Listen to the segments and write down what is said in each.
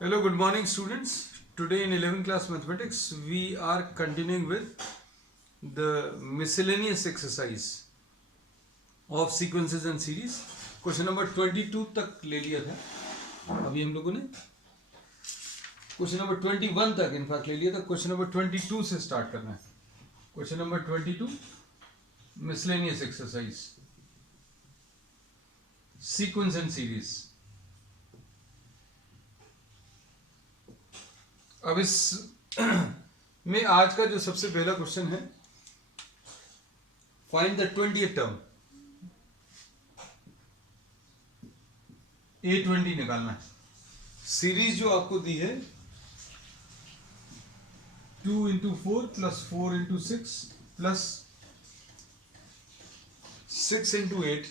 Hello, good morning, students. Today in 11th class mathematics, we are continuing with the miscellaneous exercise of sequences and series. Question number 22 तक ले लिया था अभी हम लोगों ने. क्वेश्चन नंबर 21 तक इनफैक्ट ले लिया था. क्वेश्चन नंबर 22 से स्टार्ट करना है. Question number 22 miscellaneous exercise sequence and series. अब इस में आज का जो सबसे पहला क्वेश्चन है, find the 20th term. A20 निकालना है. सीरीज जो आपको दी है 2 into 4 plus 4 into 6 plus 6 into 8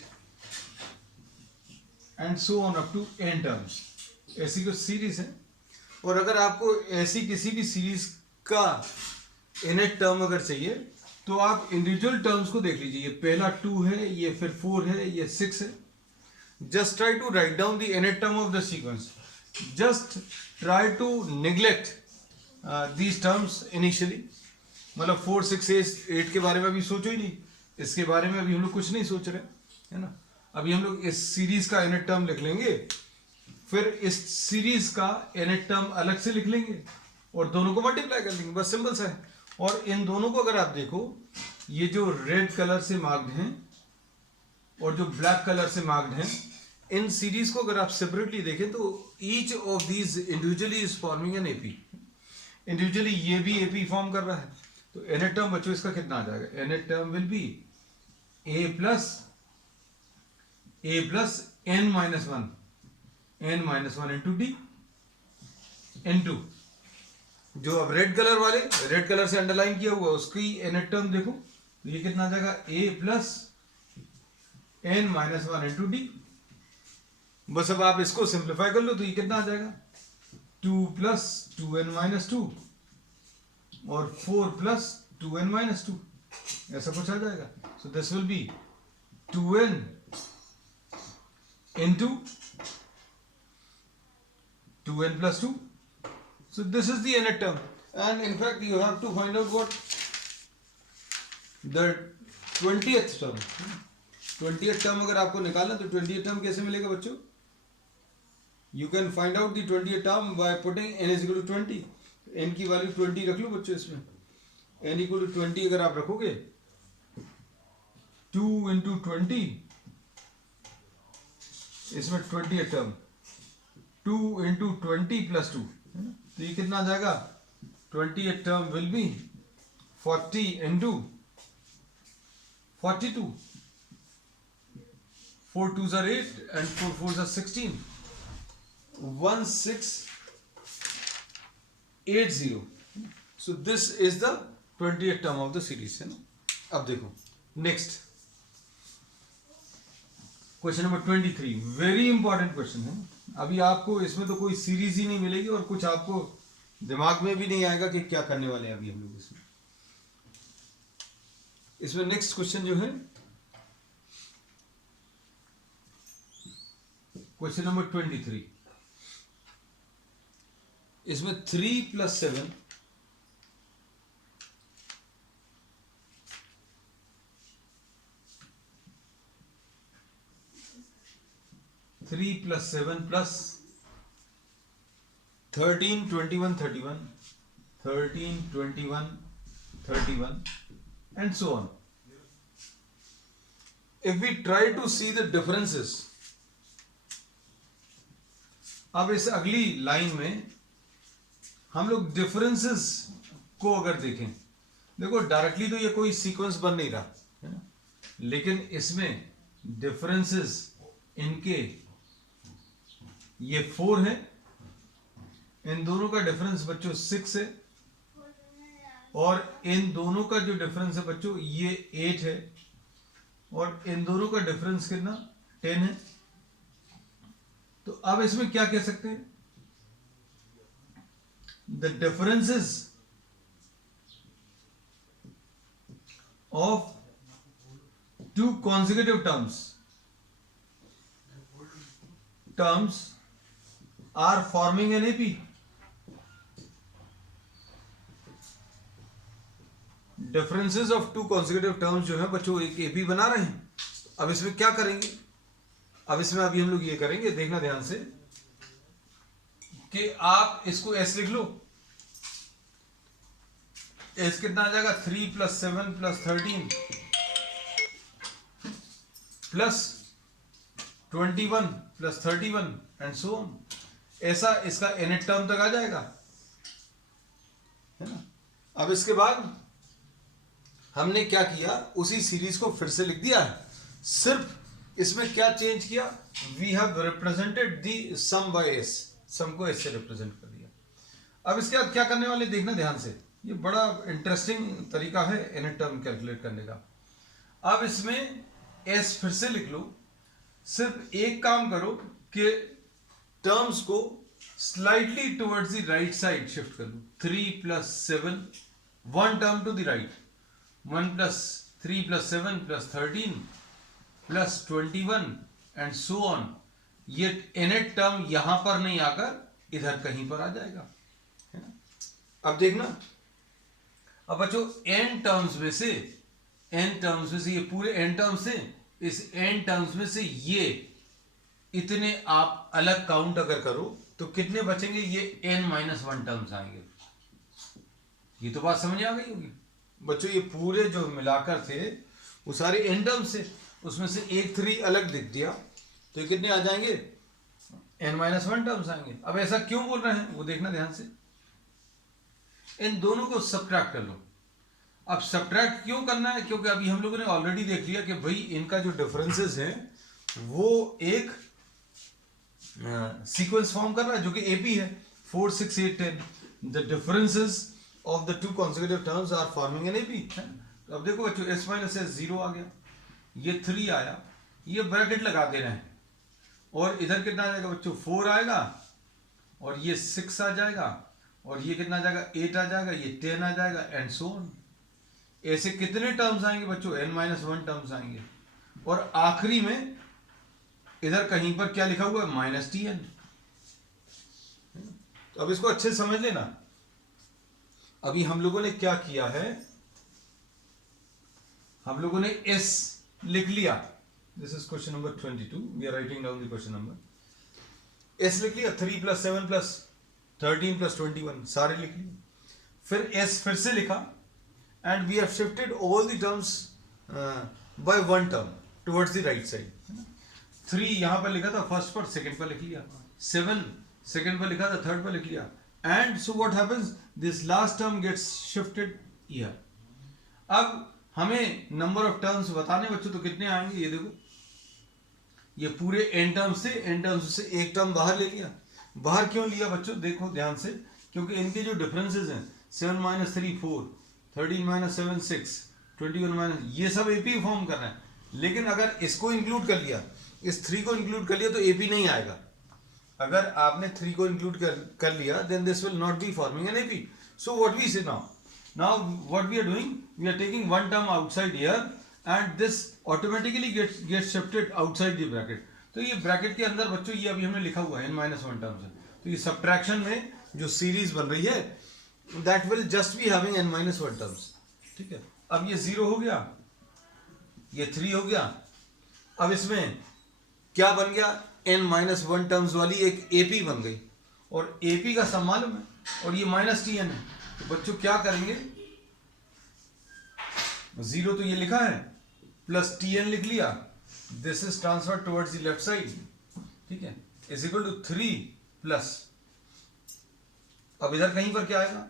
and so on up to n terms. ऐसी कुछ सीरीज है. और अगर आपको ऐसी किसी भी सीरीज का nth टर्म अगर चाहिए तो आप इंडिविजुअल टर्म्स को देख लीजिए. ये पहला 2 है, ये फिर 4 है, ये 6 है. Just try to write down the nth term of the sequence. Just try to neglect these terms initially. मतलब 4, 6, 8 के बारे में अभी सोचो ही नहीं. इसके बारे में अभी हम लोग कुछ नहीं सोच रहे, है ना. अभी हम लोग इस सीरीज का nth टर्म लिख लेंगे, फिर इस सीरीज का nth टर्म अलग से लिख लेंगे और दोनों को मल्टीप्लाई कर लेंगे. बस सिंपल सा है. और इन दोनों को अगर आप देखो, ये जो रेड कलर से मार्क्ड हैं और जो ब्लैक कलर से मार्क्ड हैं, इन सीरीज को अगर आप सेपरेटली देखें तो each of these individually is forming an AP. Individually ये भी एपी फॉर्म कर रहा है. तो nth टर्म बच्चों इसका कितना आ जाएगा? nth term will be a plus n minus one into D into जो अब रेड कलर से अंडरलाइन किया हुआ उसकी nth टर्म देखो तो ये कितना आ जाएगा? a plus n minus one into D. बस अब आप इसको सिंप्लीफाई कर लो तो ये कितना आ जाएगा? 2 प्लस 2n माइनस 2 और 4 प्लस 2n माइनस 2, ऐसा कुछ आ जाएगा. So this will B 2n into 2n plus 2. So this is the nth term, and in fact you have to find out what the 20th term. 20th term अगर आपको निकालना तो 20th term कैसे मिलेगा बच्चों? You can find out the 20th term by putting n is equal to 20. n की value 20 रख लो बच्चों. इसमें n equal to 20 अगर आप रखोगे, 2 into 20, इसमें 20th term 2 into 20 plus 2, तो ये कितना आ जाएगा? 20th term will be 40 into 42. 4 2s are 8 and 4 4s are 16. 1680. So this is the 20th term of the series, है ना. अब देखो next question number 23. Very important question है. अभी आपको इसमें तो कोई सीरीज ही नहीं मिलेगी और कुछ आपको दिमाग में भी नहीं आएगा कि क्या करने वाले हैं अभी हम लोग इसमें नेक्स्ट क्वेश्चन जो है क्वेश्चन नंबर 23. इसमें 3 plus 7 3 plus 7 plus 13 21 31 13 21 31 and so on. If we try to see the differences, अब इस अगली लाइन में हम लोग डिफरेंसेस को अगर देखें, देखो डायरेक्टली तो ये कोई सीक्वेंस बन नहीं रहा है ना, लेकिन इसमें डिफरेंसेस इनके ये 4 है, इन दोनों का डिफरेंस बच्चों 6 है, और इन दोनों का जो डिफरेंस है बच्चों ये 8 है, और इन दोनों का डिफरेंस कितना? 10 है. तो अब इसमें क्या कह सकते हैं? The differences of 2 consecutive terms are forming an AP. Differences of two consecutive terms जो है बच्चों एक एपी बना रहे हैं। अब इसमें क्या करेंगे, अब इसमें अभी हम लोग ये करेंगे, देखना ध्यान से, कि आप इसको एस लिख लो। एस कितना आ जाएगा, 3 + 7 + 13 प्लस 21 + 31 एंड सो ऑन। ऐसा इसका nth टर्म तक आ जाएगा, है ना। अब इसके बाद हमने क्या किया, उसी सीरीज को फिर से लिख दिया है, सिर्फ इसमें क्या चेंज किया, we have represented the sum by S, sum को एस से रिप्रेजेंट कर दिया। अब इसके बाद क्या करने वाले, देखना ध्यान से, ये बड़ा इंटरेस्टिंग तरीका है nth टर्म कैलकुलेट करने का। अब इसमें एस फिर से लिख लो, सिर्फ एक काम करो कि टर्म्स को slightly towards the right side shift कर लो। 3 + 7, one term to the right, 1 + 3 + 7 + 13 + 21 and so on. ये nth टर्म यहां पर नहीं आकर इधर कहीं पर आ जाएगा, है ना। अब देखना, अब बच्चों n टर्म्स में से, ये पूरे n टर्म्स से, इस n टर्म्स में से ये इतने आप अलग काउंट अगर करो तो कितने बचेंगे, ये n-1 टर्म्स आएंगे। ये तो बात समझ आ गई होगी बच्चों। ये पूरे जो मिलाकर थे वो सारे n टर्म्स से, उसमें से एक 3 अलग लिख दिया तो ये कितने आ जाएंगे, n-1 टर्म्स आएंगे। अब ऐसा क्यों बोल रहे हैं वो देखना ध्यान से। इन दोनों को सब्ट्रैक्ट कर लो। अब सब्ट्रैक्ट क्यों करना है, क्योंकि अभी हम लोगों ने ऑलरेडी देख लिया कि भाई इनका जो डिफरेंसेस हैं वो एक सीक्वेंस फॉर्म कर रहा है जो कि एपी है। 4, 6, 8, 10 the differences of the two consecutive terms are forming an AP. अब देखो बच्चों, s - s 0 आ गया, ये 3 आया, ये ब्रैकेट लगा दे रहे हैं, और इधर कितना आ जाएगा बच्चों, 4 आएगा, और ये 6 आ जाएगा, और ये कितना आ जाएगा, 8 आ जाएगा, ये 10 आ जाएगा एंड सो ऑन। ऐसे कितने टर्म्स आएंगे बच्चों, n-1 टर्म्स आएंगे, और आखिरी में इधर कहीं पर क्या लिखा हुआ है, -tn। तो अब इसको अच्छे से समझ लेना। अभी हम लोगों ने क्या किया है, हम लोगों ने s लिख लिया। This is question number 22, we are writing down the question number. s लिख लिया, 3 + 7 + 13 + 21 सारे लिख लिए। फिर s फिर से लिखा, and we have shifted all the terms by one term towards the right side। 3 यहां पर लिखा था फर्स्ट पर, सेकंड पर लिख लिया। 7 सेकंड पर लिखा था, थर्ड पर लिख लिया। And so what happens, this last term gets shifted here. अब हमें नंबर ऑफ टर्म्स बताने बच्चों, तो कितने आएंगे ये देखो, ये पूरे n टर्म्स से एक टर्म बाहर ले लिया। बाहर क्यों लिया बच्चों, देखो ध्यान से, क्योंकि इनके जो डिफरेंसेस हैं, 7 - 3 4, 13 - 7 6, 21 ये सब एपी फॉर्म कर रहे हैं। लेकिन अगर इसको इंक्लूड कर लिया, इस 3 को इंक्लूड कर लिया, तो एपी नहीं आएगा। अगर आपने 3 को इंक्लूड कर लिया, then this will not be forming an AP. So what we say now what we are doing, we are taking one term outside here and this automatically gets shifted outside the bracket. तो ये bracket के अंदर बच्चों, ये अभी हमने लिखा हुआ है n-1 टर्म्स है। तो ये सब्ट्रैक्शन में जो सीरीज बन रही है, that will just be having n-1 terms। ठीक है, अब ये 0 हो गया, ये 3 हो गया। अब इसमें क्या बन गया, n-1 टर्म्स वाली एक एपी बन गई, और एपी का सम मालूम है, और ये -tn है। तो बच्चों क्या करेंगे, 0 तो ये लिखा है, प्लस tn लिख लिया, this is transfer towards the left side, ठीक है, इज इक्वल टू 3 प्लस, अब इधर कहीं पर क्या आएगा,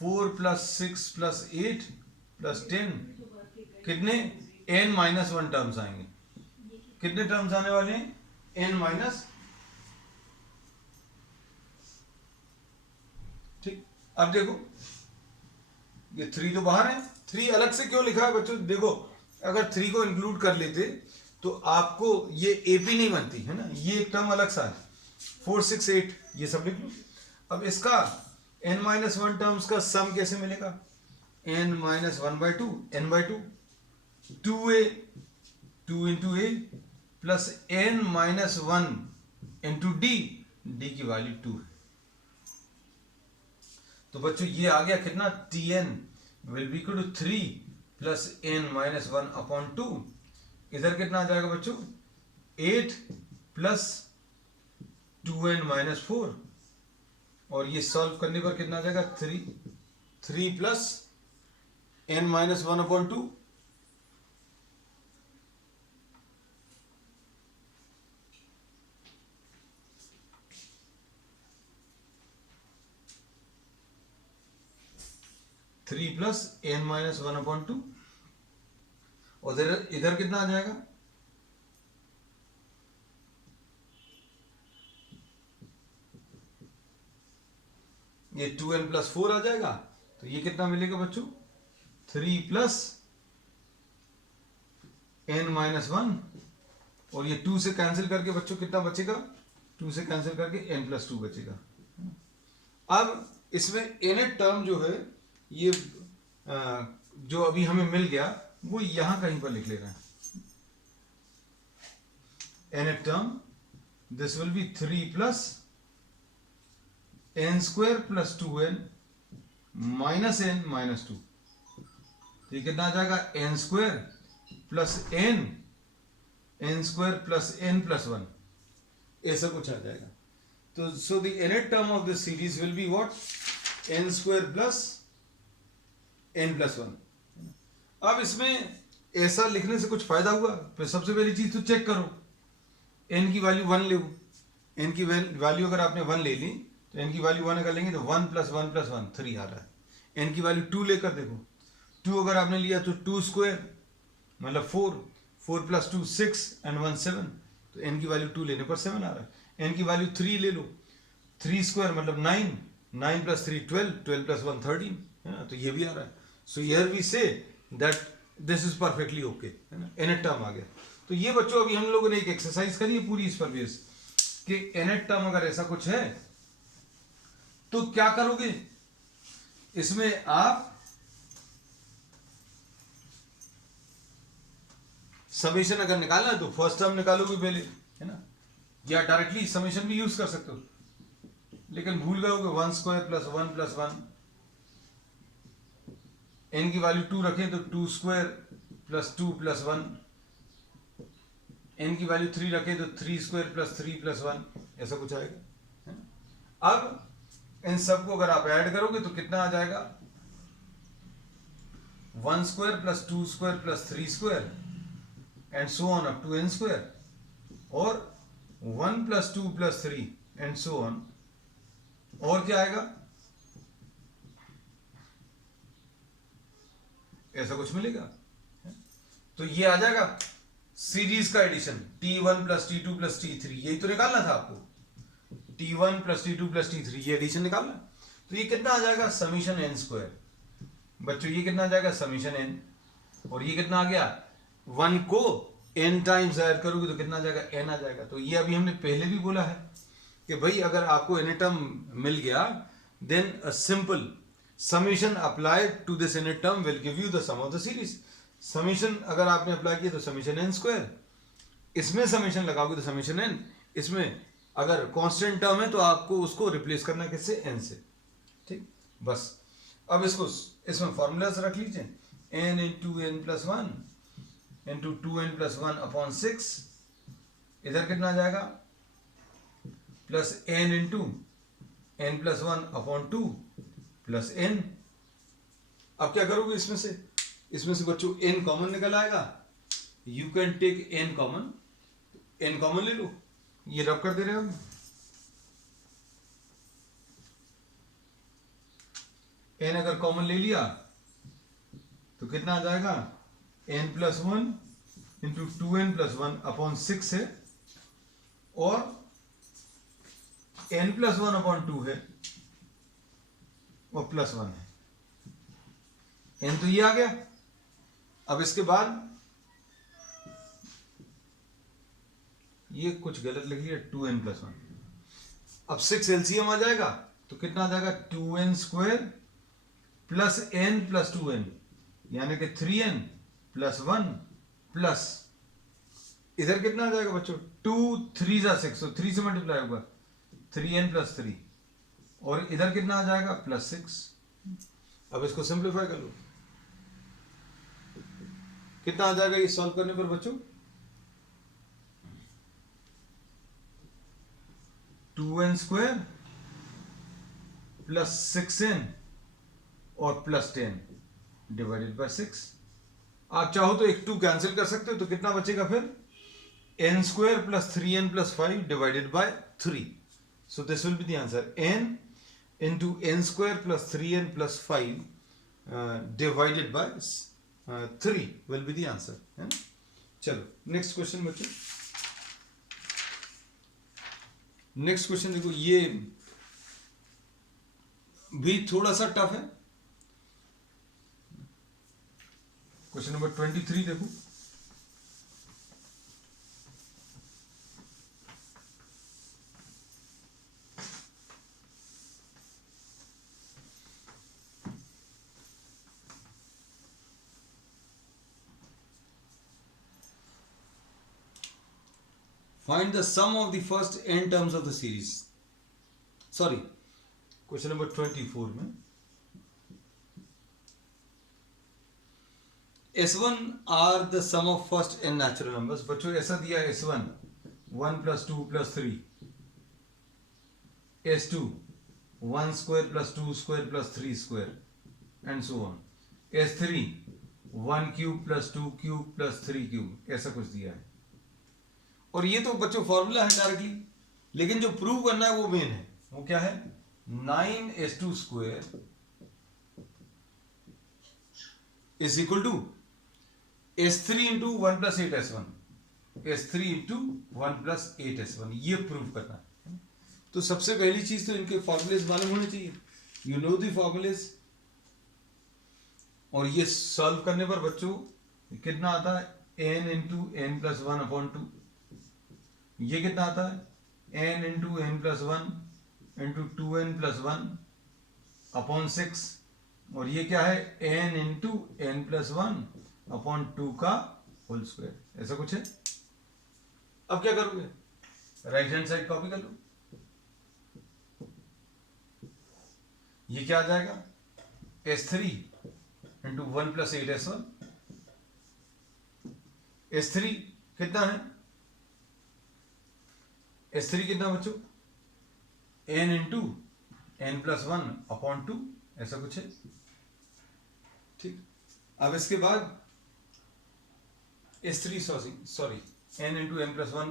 4 + 6 + 8 + 10, कितने, n-1 टर्म्स आएंगे। कितने टर्म्स आने वाले हैं, n-, ठीक। अब देखो ये 3 तो बाहर है, 3 अलग से क्यों लिखा है बच्चों, देखो अगर 3 को इंक्लूड कर लेते तो आपको ये एपी नहीं बनती है ना, ये एक टर्म अलग सा है। 4 6 8 ये सब लिख लो। अब इसका n-1 टर्म्स का सम कैसे मिलेगा, n-1/2 n/2, 2a 2 × a plus n-1 × d D की वैल्यू 2 है। तो बच्चों ये आ गया कितना, T N will be equal to 3 plus N minus 1 upon 2। इधर कितना आ जाएगा बच्चों, 8 प्लस 2n माइनस 4, और ये सॉल्व करने पर कितना आ जाएगा, 3 plus n minus 1 upon 2। Three plus N minus 1 upon 2, और इधर कितना आ जाएगा, ये 2n प्लस 4 आ जाएगा। तो ये कितना मिलेगा बच्चों, 3 प्लस n माइनस 1, और ये 2 से कैंसिल करके बच्चों कितना बचेगा, 2 से कैंसिल करके n प्लस 2 बचेगा। अब इसमें nth टर्म जो है, ये जो अभी हमें मिल गया वो यहां कहीं पर लिख ले रहे हैं। nth term this will B 3 plus n square plus 2n minus n minus 2। तो ये कितना आ जाएगा, n square plus n square plus n plus 1, ऐसा कुछ आ जाएगा। तो so the nth term of this series will be what, n square plus n plus 1। अब इसमें ऐसा लिखने से कुछ फायदा हुआ? तो सबसे पहली चीज तो चेक करो, n की वैल्यू 1 ले, n की वैल्यू अगर आपने 1 ले ली तो n की वैल्यू 1 अगर लेंगे तो 1 प्लस 1 प्लस 1 3 आ रहा है। n की वैल्यू 2 लेकर देखो, 2 अगर आपने लिया तो 2 स्क्वायर मतलब 4 प्लस 2 6 एंड 1 7, तो n की वैल्यू 2 लेने पर 7 आ रहा है। n की वैल्यू 3 ले लो, 3 स्क्वायर मतलब 9 प्लस 3 12 प्लस 1 13, है ना, तो ये भी आ रहा है। So here we say that this is perfectly okay, है ना, nth टर्म आ गया। तो ये बच्चों अभी हम लोगों ने एक एक्सरसाइज करी है पूरी इस पर बेस कि nth टर्म अगर ऐसा कुछ है तो क्या करोगे, इसमें आप समेशन अगर निकालना है तो फर्स्ट टर्म निकालोगे पहले, है ना, या डायरेक्टली समेशन भी यूज कर सकते हो, लेकिन भूल गए होगे 1 स्क्वायर प्लस 1 प्लस 1, n की वैल्यू 2 रखें तो 2 स्क्वायर प्लस 2 प्लस 1, n की वैल्यू 3 रखें तो 3 स्क्वायर प्लस 3 प्लस 1, ऐसा कुछ आएगा। अब इन सबको अगर आप ऐड करोगे तो कितना आ जाएगा, 1 square plus 2 square plus 3 square and so on up to n square, और 1 plus 2 plus 3 and so on, और क्या आएगा, ऐसा कुछ मिलेगा। तो ये आ जाएगा सीरीज का addition, t1 plus t2 plus t3, यही तो निकालना था आपको, t1 plus t2 plus t3, ये एडिशन निकालना। तो ये कितना आ जाएगा, समीशन n स्क्वायर। बच्चों ये कितना आ जाएगा, समीशन n, और ये कितना आ गया, 1 को n टाइम्स ऐड करोगे तो कितना आ जाएगा, n आ जाएगा। तो ये अभी हमने पहले भी बोला है कि भाई अगर आपको n टर्म मिल गया then a simple summation applied to this n term will give you the sum of the series. Summation अगर आपने अप्लाई किया तो समीशन n स्क्वायर, इसमें समीशन लगाओगे तो समीशन n, इसमें अगर कांस्टेंट टर्म है तो आपको उसको रिप्लेस करना है किससे, n से, ठीक। बस अब इसको इसमें फॉर्मूला से रख लीजिए, n into n plus 1 into 2n plus 1 upon 6, इधर कितना आ जाएगा, plus n into n plus 1 upon 2 plus n। अब क्या करोगे, इसमें से बच्चों n कॉमन निकल आएगा, you can take n common ले लो, ये रब कर दे रहे हम, n अगर कॉमन ले लिया तो कितना आ जाएगा, n plus 1 into 2n plus 1 upon 6 है, और n प्लस 1 अपॉन 2 है, और प्लस 1 है, n तो ये आ गया। अब इसके बाद ये कुछ गलत लिख लिया, 2n प्लस 1, अब 6 एलसीएम आ जाएगा तो कितना आ जाएगा, 2n square plus n plus 2n, यानी कि 3n प्लस 1 प्लस इधर कितना आ जाएगा बच्चों, 2 3 जा 6, तो 3 से मल्टीप्लाई होगा, 3n+3 और इधर कितना आ जाएगा +6। अब इसको सिंप्लीफाई कर लो, कितना आ जाएगा ये सॉल्व करने पर बच्चों? 2n² + 6n और +10 डिवाइडेड बाय 6। आप चाहो तो एक 2 कैंसिल कर सकते हो, तो कितना बचेगा फिर? n² + 3n + 5 divided by 3। So this will be the answer, n into n² + 3n + 5 divided by 3 will be the answer, है ना? चलो नेक्स्ट क्वेश्चन बच्चों। नेक्स्ट क्वेश्चन देखो, ये भी थोड़ा सा टफ है। क्वेश्चन नंबर 23 देखो, find the sum of the first n terms of the series. Sorry, question number 24 में S1 are the sum of first n natural numbers। बच्चों ऐसा दिया है, S1 1 + 2 + 3, S2 1² + 2² + 3² and so on, S3 1³ + 2³ + 3³, ऐसा कुछ दिया है। और ये तो बच्चों फॉर्मूला है डायरेक्टली, लेकिन जो प्रूव करना है वो मेन है। वो क्या है? 9s2² is equal to s3 into 1 + 8s1, s3 into 1 + 8s1, ये प्रूव करना है। तो सबसे पहली चीज तो इनके फॉर्मूलेज मालूम होने चाहिए, यू नो द फॉर्मूलेज। और ये सॉल्व करने पर बच्चों कितना आता है? n into n + 1/2। ये कितना आता है? n into n + 1 into 2n + 1/6। और ये क्या है? n into n + 1/2 का होल स्क्वायर, ऐसा कुछ है। अब क्या करोगे? राइट हैंड साइड कॉपी कर लो। ये क्या आ जाएगा? s3 into 1 + 8s1। s3 कितना है? S3 कितना बच्चों? n into n + 1/2, ऐसा कुछ है, ठीक। अब इसके बाद S3 sorry n into n + 1,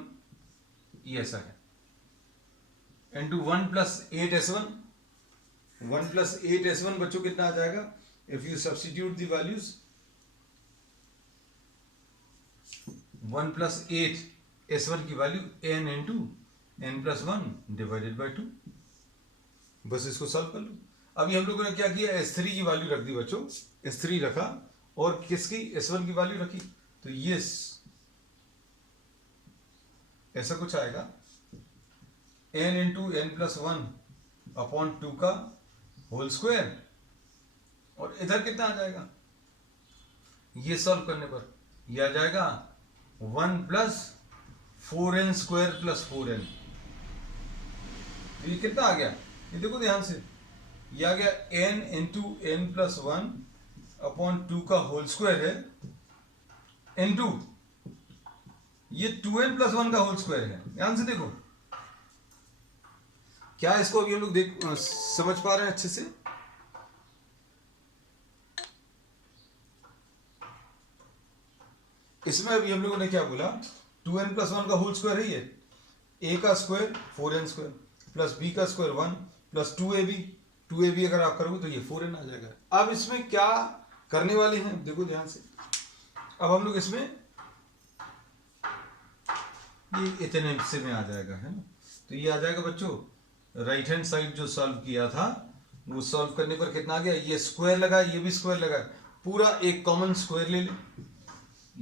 ये ऐसा है, into 1 + 8s1। 1 + 8s1 बच्चों कितना आ जाएगा? If you substitute the values, 1 + 8s1 की value n into n + 1 divided by 2। बस इसको सॉल्व कर लो। अभी हम लोगों ने क्या किया? S3 की वैल्यू रख दी बच्चों, S3 रखा और किसकी? S1 की वैल्यू रखी। तो ये ऐसा कुछ आएगा, n into n + 1/2 का होल स्क्वायर। और इधर कितना आ जाएगा? ये सॉल्व करने पर ये आ जाएगा 1 + 4n² + 4n। ये कितना आ गया? ये देखो ध्यान से, ये आ गया n into n + 1/2 का होल स्क्वायर है, इनटू ये 2n + 1 का होल स्क्वायर है। ध्यान से देखो, क्या इसको अभी हम लोग समझ पा रहे हैं अच्छे से? इसमें अभी हम लोगों ने क्या बोला? 2n + 1 का होल स्क्वायर है ये, a का स्क्वायर 4n² प्लस b का स्क्वायर 1 प्लस 2ab अगर आप करोगे तो ये 4n आ जाएगा। अब इसमें क्या करने वाले हैं देखो ध्यान से। अब हम लोग इसमें ये इतने हिस्से में आ जाएगा, है ना। तो ये आ जाएगा बच्चों, राइट हैंड साइड जो सॉल्व किया था वो सॉल्व करने पर कितना आ गया? ये स्क्वायर लगा, ये भी स्क्वायर लगा, पूरा एक कॉमन स्क्वायर ले ले,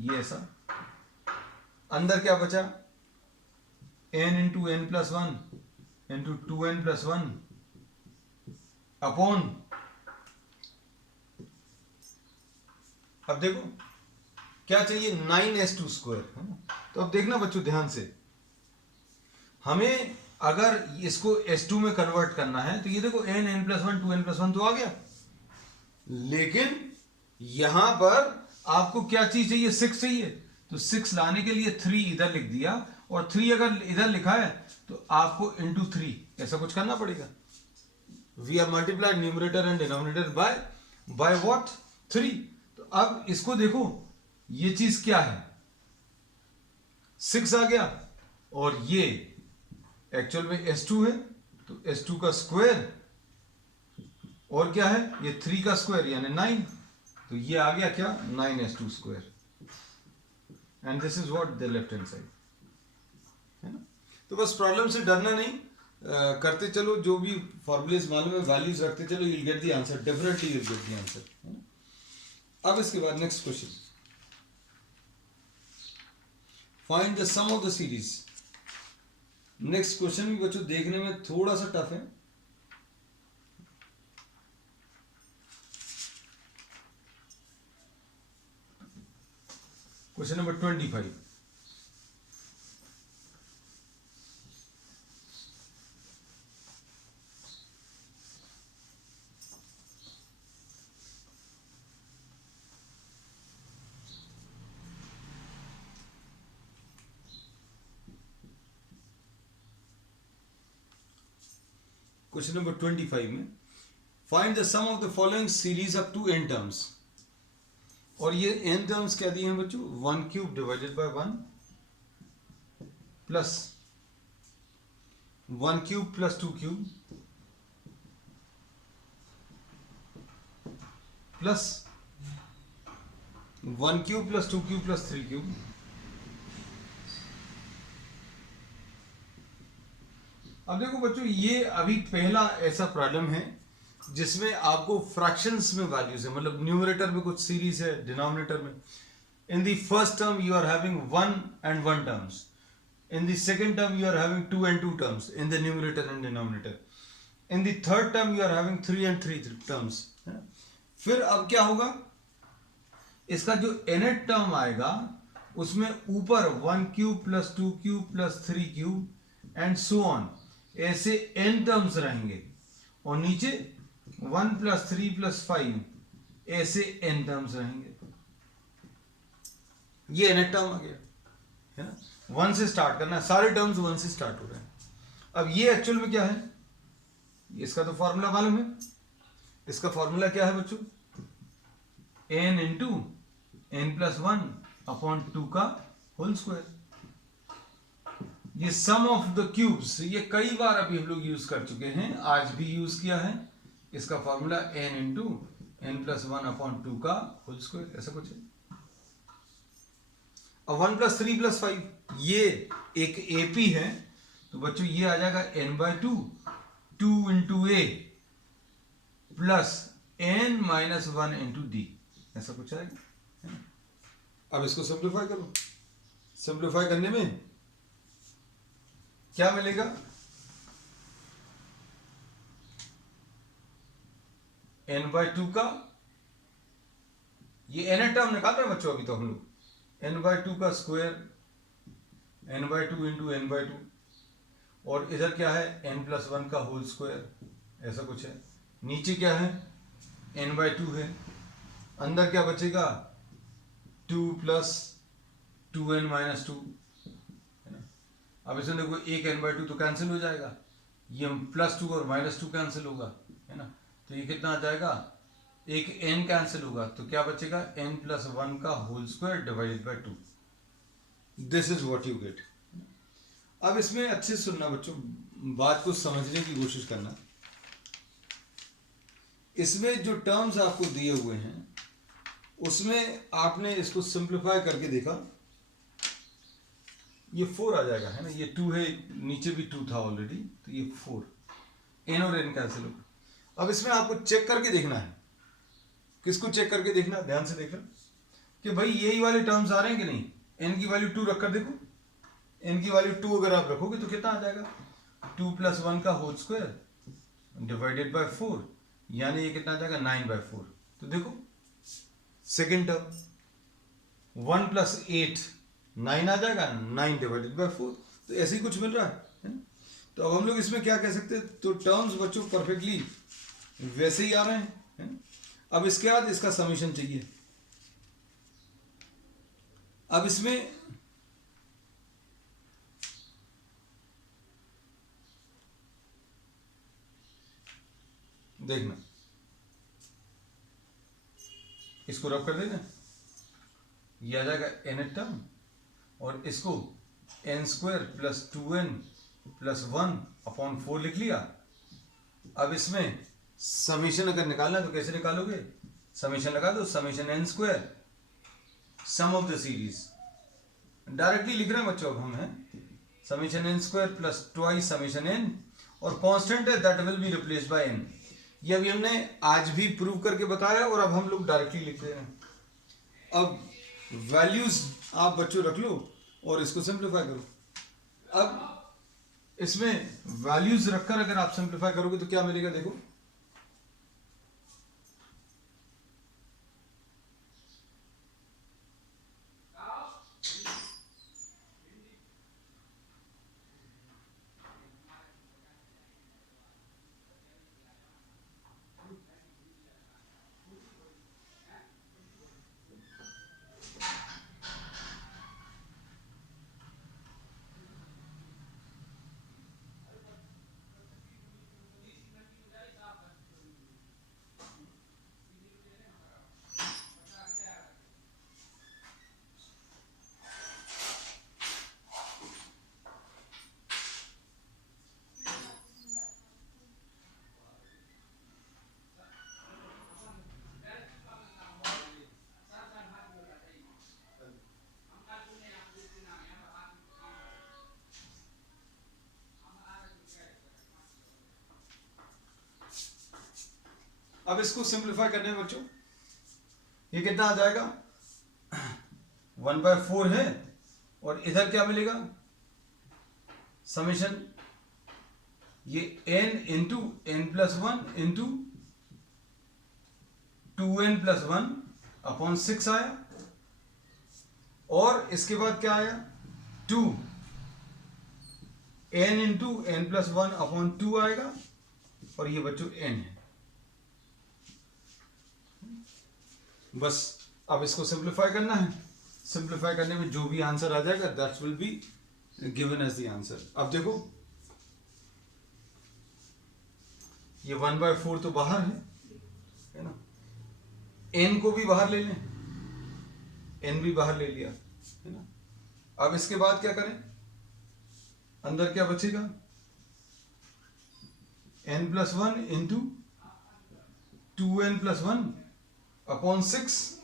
ये ऐसा। अंदर क्या बचा? n into n + 1 into 2n + 1 upon, अब देखो क्या चाहिए? 9s2², है ना। तो अब देखना बच्चों ध्यान से, हमें अगर इसको S2 में कन्वर्ट करना है तो ये देखो n n plus one 2n plus one तो आ गया, लेकिन यहां पर आपको क्या चीज चाहिए, 6 चाहिए, तो 6 लाने के लिए 3 इधर लिख दिया, और 3 अगर इधर लिखा है तो आपको इंटू 3 ऐसा कुछ करना पड़ेगा। We are multiplied numerator and denominator by what 3। तो अब इसको देखो, ये चीज क्या है, 6 आ गया, और ये एक्चुअल में S2 है, तो S2 का स्क्वायर, और क्या है ये 3 का स्क्वायर यानी 9, तो ये आ गया क्या 9S2 square, and this is what the left hand side, है ना। तो बस प्रॉब्लम से डरना नहीं, करते चलो, जो भी फॉर्मूलेज मालूम है वैल्यूज रखते चलो, you will get the answer, definitely you will get the answer. अब इसके बाद next question, find the sum of the series. Next question भी बच्चों देखने में थोड़ा सा टफ है, क्वेश्चन नंबर 25। क्वेश्चन नंबर 25 में find the sum of the following series up to n terms, और ये n टर्म्स क्या दिए हैं बच्चों, 1 cube divided by 1 plus 1 cube plus 2 cube plus 1 cube plus 2 cube plus 3 cube. अब देखो बच्चों, ये अभी पहला ऐसा प्रॉब्लम है जिसमें आपको फ्रैक्शंस में वैल्यूज है, मतलब न्यूमरेटर में कुछ सीरीज है, डिनोमिनेटर में। In the first term you are having 1 and 1 terms, in the second term you are having 2 and 2 terms in the numerator and denominator, in the third term you are having 3 and 3 terms. फिर अब क्या होगा, इसका जो nth term आएगा उसमें ऊपर 1 cube plus 2 cube plus 3 cube and so on, ऐसे n टर्म्स रहेंगे, और नीचे 1 प्लस 3 प्लस 5 ऐसे n टर्म्स रहेंगे। ये n टर्म आ गया, है ना, 1 से स्टार्ट करना है, सारे टर्म्स 1 से स्टार्ट हो रहे हैं। अब ये एक्चुअल में क्या है, इसका तो फॉर्मूला मालूम है, इसका फॉर्मूला क्या है बच्चों, n into n plus 1 upon 2 का होल स्क्वायर। ये सम ऑफ द क्यूब्स, ये कई बार अभी हम लोग यूज कर चुके हैं, आज भी यूज किया है। इसका formula n into n plus 1 upon 2 का होल स्क्वायर, ऐसा कुछ है। अब 1 प्लस 3 प्लस 5 ये एक AP है, तो बच्चों ये आ जाएगा n/2 2 into a plus n minus 1 into d, ऐसा कुछ आएगा। अब इसको सिंप्लीफाई करो, सिंप्लीफाई करने में क्या मिलेगा, n/2 का ये n टर्म निकाल रहे हैं बच्चों अभी तो हम लोग, n/2 का स्क्वायर, n/2 इंटू n/2, और इधर क्या है n प्लस 1 का होल स्क्वायर, ऐसा कुछ है। नीचे क्या है n/2 है, अंदर क्या बचेगा 2 प्लस 2n माइनस 2। अब इसमें देखो एक n/2 तो कैंसिल हो जाएगा, ये +2 और -2 कैंसिल होगा, है ना, तो ये कितना आ जाएगा, एक n कैंसिल होगा, तो क्या बचेगा n प्लस 1 का whole square divided by 2। This is what you get. अब इसमें अच्छे से सुनना बच्चों, बात को समझने की कोशिश करना। इसमें जो टर्म्स आपको दिए हुए हैं उसमें आपने इसको सिंप्लीफाई करके देखा, ये 4 आ जाएगा, है ना, ये 2 है, नीचे भी 2 था ऑलरेडी, तो ये 4, n और n कैंसिल होगा। अब इसमें आपको चेक करके देखना है, किसको चेक करके देखना, ध्यान से देखना कि भाई यही वाले टर्म्स आ रहे हैं कि नहीं। n की वैल्यू 2 रखकर देखो, n की वैल्यू 2 अगर आप रखोगे तो कितना आ जाएगा, 2 प्लस 1 का होल स्क्वायर डिवाइडेड बाय 4, यानी ये कितना आ जाएगा 9/4। तो देखो सेकेंड टर्म 1 प्लस 8 9 आ जाएगा, 9 डिवाइडेड बाय 4, तो ऐसे ही कुछ मिल रहा है ना। तो अब हम लोग इसमें क्या कह सकते हैं, तो टर्म्स बच्चों परफेक्टली वैसे ही आ रहे हैं, है? अब इसके बाद इसका समीशन चाहिए। अब इसमें देखना, इसको रब कर देना, ये आ जाएगा एन टर्म, और इसको N square plus 2n plus 1/4 लिख लिया। अब इसमें समीशन अगर निकालना तो कैसे निकालोगे, समीशन लगा दो, summation N square sum of the series, directly लिख रहे हैं बच्चों अब हम, है summation N square plus twice summation N, और कांस्टेंट है that will be replaced by N. ये अभी हमने आज भी प्रूव करके बताया और अब हम लोग डायरेक्टली लिख रहे हैं। अब वैल्यूज आप बच्चों रख लो और इसको सिंप्लीफाई करो। अब इसमें वैल्यूज रखकर अगर आप सिंप्लीफाई करोगे तो क्या मिलेगा, देखो अब इसको सिंप्लीफाई करने में बच्चों ये कितना आ जाएगा, 1/4 है, और इधर क्या मिलेगा, समीशन ये n into n plus 1 into 2n plus 1/6 आया, और इसके बाद क्या आया 2 n इंटू n प्लस 1/2 आएगा, और ये बच्चों n है। बस अब इसको सिंप्लीफाई करना है, सिंप्लीफाई करने में जो भी आंसर आ जाएगा that will be given as the answer. अब देखो ये 1/4 तो बाहर है ना, n को भी बाहर ले लें, n भी बाहर ले लिया, है ना। अब इसके बाद क्या करें, अंदर क्या बचेगा, n plus 1 into 2n plus 1/6,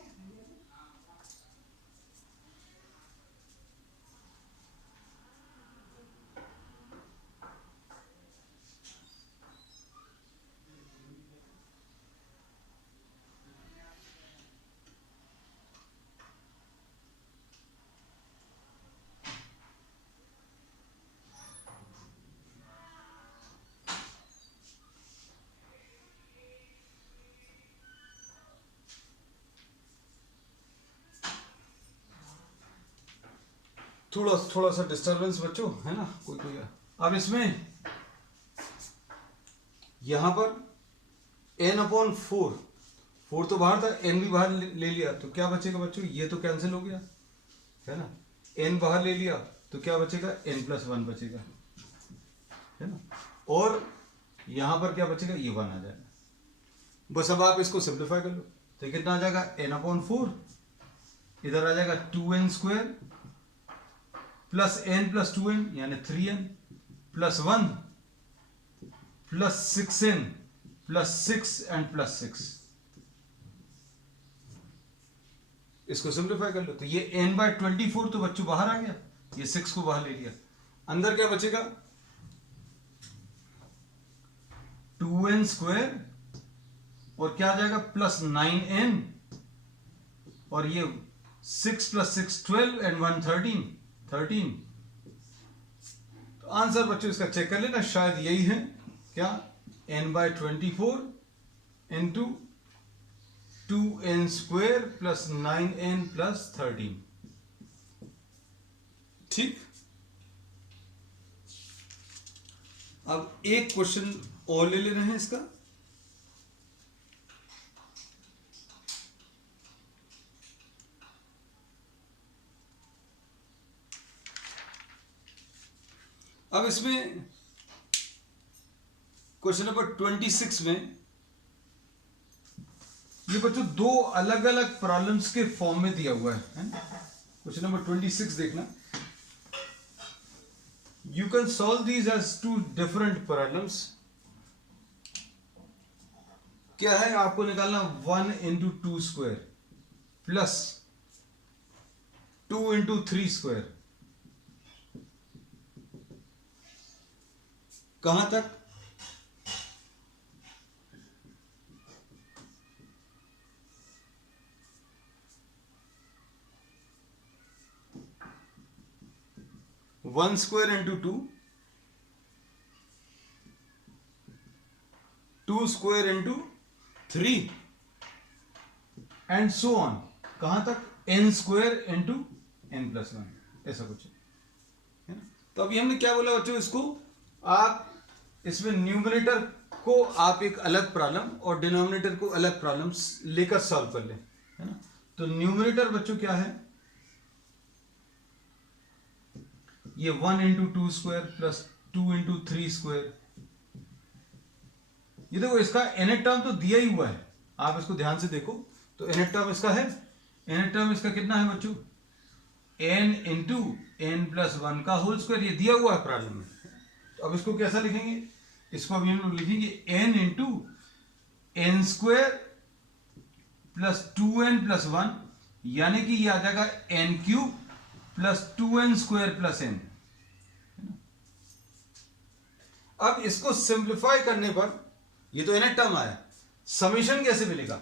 थोड़ा सा डिस्टरबेंस बच्चों, है ना, कोई अब इसमें यहां पर n/4, 4 तो बाहर था, n भी बाहर ले लिया तो क्या बचेगा बच्चों, ये तो कैंसिल हो गया, है ना, n बाहर ले लिया तो क्या बचेगा, n प्लस 1 बचेगा, है ना, और यहां पर क्या बचेगा, ये 1 आ जाएगा। बस अब आप इसको सिंप्लीफाई कर लो तो कितना आ जाएगा, n/4, इधर आ जाएगा 2n square plus n plus 2n यानी 3n plus 1 plus 6n plus 6 and plus 6। इसको सिंप्लीफाई कर लो तो ये n/24 तो बच्चों बाहर आ गया, ये 6 को बाहर ले लिया, अंदर क्या बचेगा 2n स्क्वायर, और क्या आ जाएगा प्लस 9n, और ये 6 प्लस 6 12 एंड 1 13। तो आंसर बच्चों इसका चेक कर लेना, शायद यही है, क्या n/24 into 2n square plus 9n plus 13, ठीक। अब एक क्वेश्चन और ले रहे हैं इसका। अब इसमें क्वेश्चन नंबर 26 में ये बच्चों दो अलग अलग प्रॉब्लम्स के फॉर्म में दिया हुआ है ना। क्वेश्चन नंबर 26 देखना। You can solve these as two different problems. क्या है आपको निकालना 1 into 2 square plus 2 into 3 square। कहां तक? One square into 2 square into 3 and so on. कहां तक? n square into n plus 1, ऐसा कुछ है ना। तो अभी हमने क्या बोला बच्चों, इसको आप इसमें न्यूमरेटर को आप एक अलग प्रॉब्लम और डिनोमिनेटर को अलग प्रॉब्लम लेकर सॉल्व कर लें, है ना। तो न्यूमरेटर बच्चों क्या है, ये 1 into 2 square plus 2 into 3 square. ये देखो इसका nth टर्म तो दिया ही हुआ है, आप इसको ध्यान से देखो। तो nth टर्म इसका है, nth टर्म इसका कितना है बच्चों, n इंटू n प्लस 1 का होल स्क्वायर, ये दिया हुआ है प्रॉब्लम में। तो अब इसको कैसा लिखेंगे, इसको अभी हम लोग लिखेंगे n into n square plus 2n plus 1, यानी कि ये आ जाएगा n cube plus 2n square plus n। अब इसको सिंप्लीफाई करने पर ये तो nth टर्म आया, समीशन कैसे मिलेगा,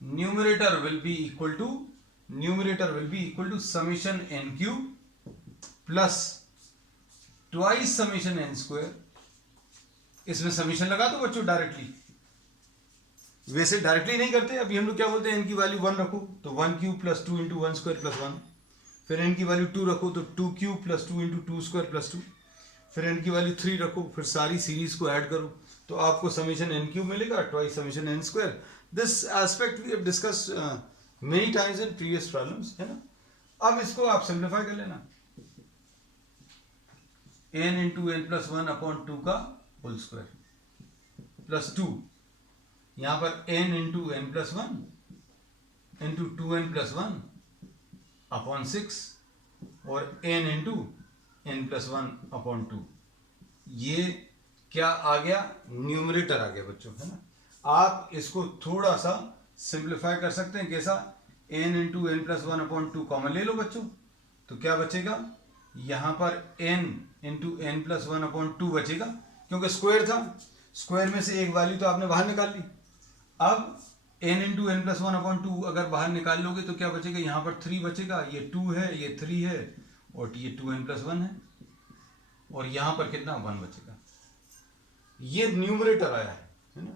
numerator will be equal to summation n cube plus twice summation n square. इसमें समीशन लगा दो बच्चों डायरेक्टली, वैसे डायरेक्टली नहीं करते। अभी हम लोग क्या बोलते हैं, n की वैल्यू 1 रखो तो 1 cube plus 2 into 1 square plus 1, फिर n की वैल्यू 2 रखो तो 2 cube plus 2 into 2 square plus 2, फिर n की वैल्यू 3 रखो, फिर सारी सीरीज को ऐड करो तो आपको समीशन n क्यूब मिलेगा twice summation n square. This aspect we have discussed many times in previous problems, है ना। अब इसको आप सिंप्लीफाई कर लेना, n into n plus 1 upon 2 का होल स्क्वायर प्लस 2, यहां पर n into n plus 1 into 2n plus 1 upon 6 और n into n plus 1 upon 2। ये क्या आ गया, न्यूमरेटर आ गया बच्चों, है ना। आप इसको थोड़ा सा सिंप्लीफाई कर सकते हैं, कैसा, n into n plus 1 upon 2 common ले लो बच्चों, तो क्या बचेगा, यहां पर n into n plus 1 upon 2 बचेगा, क्योंकि स्क्वायर था, स्क्वायर में से एक वैल्यू तो आपने बाहर निकाल ली। अब n into n plus 1 upon 2 अगर बाहर निकाल लोगे तो क्या बचेगा, यहाँ पर 3 बचेगा, ये 2 है, ये 3 है और ये 2n प्लस 1 है, और यहाँ पर कितना 1 बचेगा। ये न्यूमरेटर आया है ना।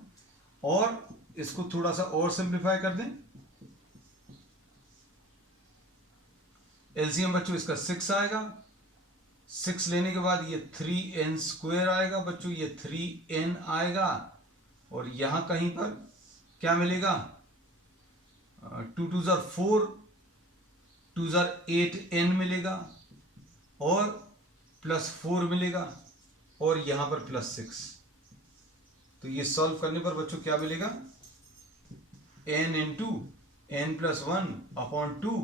और इसको थोड़ा सा और सिंप्लीफाई कर दें, एलसीएम बच्चों इसका 6 आएगा, 6 लेने के बाद ये 3n स्क्वायर आएगा बच्चों, ये 3n आएगा, और यहां कहीं पर क्या मिलेगा, 2 2 जार 4, 2 जार 8n मिलेगा, और प्लस 4 मिलेगा, और यहां पर प्लस 6। तो ये सॉल्व करने पर बच्चों क्या मिलेगा, n into n plus 1 upon 2,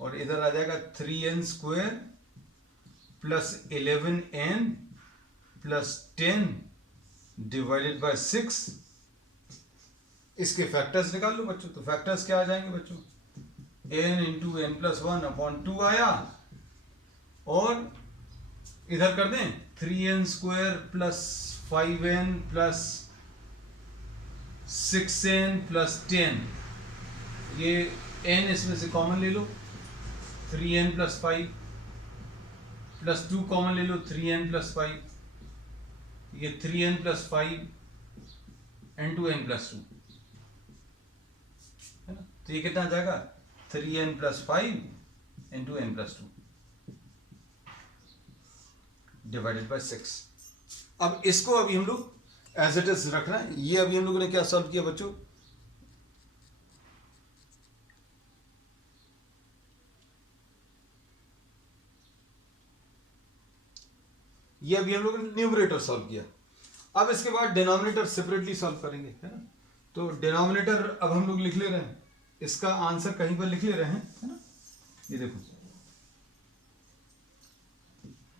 और इधर आ जाएगा 3n square plus 11n plus 10 divided by 6। इसके फैक्टर्स निकाल लो बच्चों, तो फैक्टर्स क्या आ जाएंगे बच्चों, n into n plus 1 upon 2 आया, और इधर कर दें 3n square plus 5n plus 6n plus 10, ये n इसमें से कॉमन ले लो, 3n प्लस 5 प्लस 2 कॉमन ले लो, 3n प्लस 5, ये 3n plus 5 into n plus 2, है ना। तो ये कितना आ जाएगा, 3n plus 5 into n plus 2 divided by 6। अब इसको अभी हम लोग एज इट इज रख रहे हैं। ये अभी हम लोगों ने क्या सॉल्व किया बच्चों, ये अभी हम लोगों ने न्यूमरेटर सॉल्व किया। अब इसके बाद डिनोमिनेटर सेपरेटली सॉल्व करेंगे, है ना। तो डिनोमिनेटर अब हम लोग लिख ले रहे हैं, इसका आंसर कहीं पर लिख ले रहे हैं, है ना। ये देखो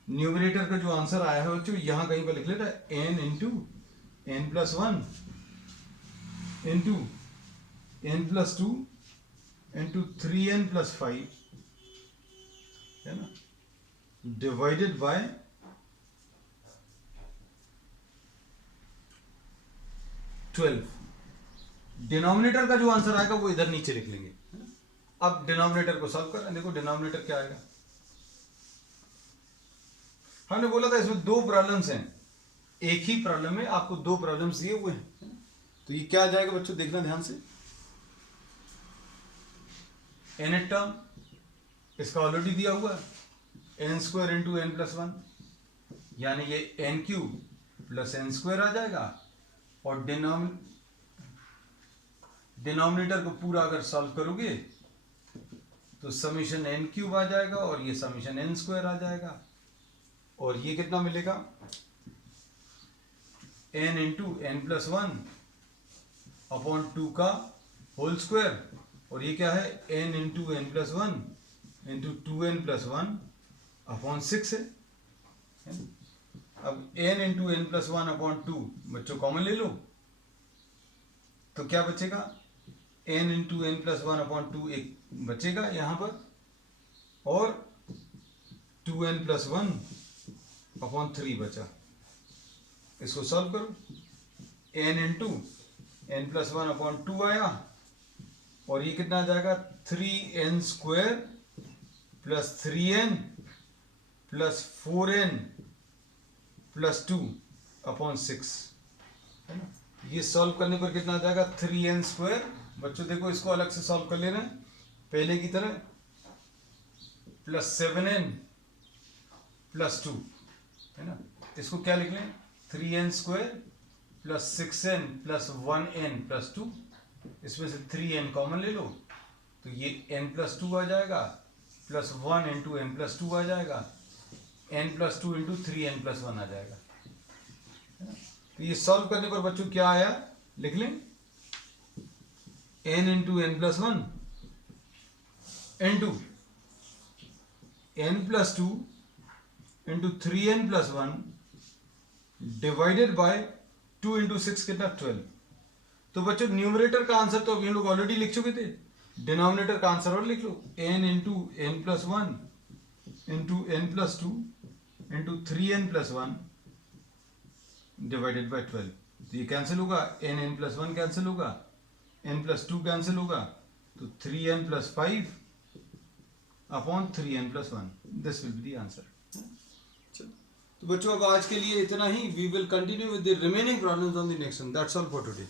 न्यूमरेटर का जो आंसर आया है बच्चों यहां कहीं पर लिख ले रहा है n into n plus 1 into n plus 2 into 3n plus 5, है ना, डिवाइडेड बाय डिनोमिनेटर का जो आंसर आएगा वो इधर नीचे लिख लेंगे। अब डिनोमिनेटर को सॉल्व कर, देखो डिनोमिनेटर क्या आएगा। हमने बोला था इसमें दो प्रॉब्लम्स हैं, एक ही प्रॉब्लम में आपको दो प्रॉब्लम्स दिए हुए हैं। तो ये क्या आ जाएगा बच्चों, देखना ध्यान से। nth टर्म इसका ऑलरेडी दिया हुआ है n square into n plus 1, यानी ये n cube plus n square आ जाएगा। और डिनोमिनेटर को पूरा अगर सॉल्व करोगे तो समीशन n क्यूब आ जाएगा और ये समीशन n स्क्वायर आ जाएगा। और ये कितना मिलेगा, n into n plus 1 upon 2 का होल स्क्वायर, और ये क्या है n into n plus 1 into 2n plus 1 upon 6 है। अब n into n plus 1 upon 2 बच्चों कॉमन ले लो तो क्या बचेगा, n into n plus 1 upon 2 एक बचेगा यहां पर, और 2n प्लस 1 अपॉन 3 बचा। इसको सॉल्व करो, n into n plus 1 upon 2 आया, और ये कितना आ जाएगा 3n square plus 3n plus 4n plus 2 upon 6, है ना। ये सॉल्व करने पर कितना आ जाएगा 3n स्क्वायर। बच्चों देखो इसको अलग से सॉल्व कर लेना है पहले की तरह, प्लस 7n प्लस 2, है ना। इसको क्या लिख लें 3n square plus 6n plus 1n plus 2, इसमें से 3n कॉमन ले लो तो ये n प्लस 2 आ जाएगा, प्लस 1 इंटू n प्लस 2 आ जाएगा, n plus 2 into 3n plus 1 आ जाएगा। तो ये सॉल्व करने पर बच्चों क्या आया लिख लें, n into n plus 1 into n plus 2 into 3n plus 1 divided by 2 into 6 कितना 12। तो बच्चों न्यूमरेटर का आंसर तो अभी हम लोग ऑलरेडी लिख चुके थे, डिनोमिनेटर का आंसर और लिख लो n into n plus 1 into n plus 2 into 3n plus 1 divided by 12। तो ये कैंसिल होगा, n प्लस 1 कैंसिल होगा, n प्लस 2 कैंसिल होगा, तो 3n plus 5 upon 3n plus 1, this will be the answer. तो बच्चों अब आज के लिए इतना ही, we will continue with the remaining problems on the next one. That's all for today.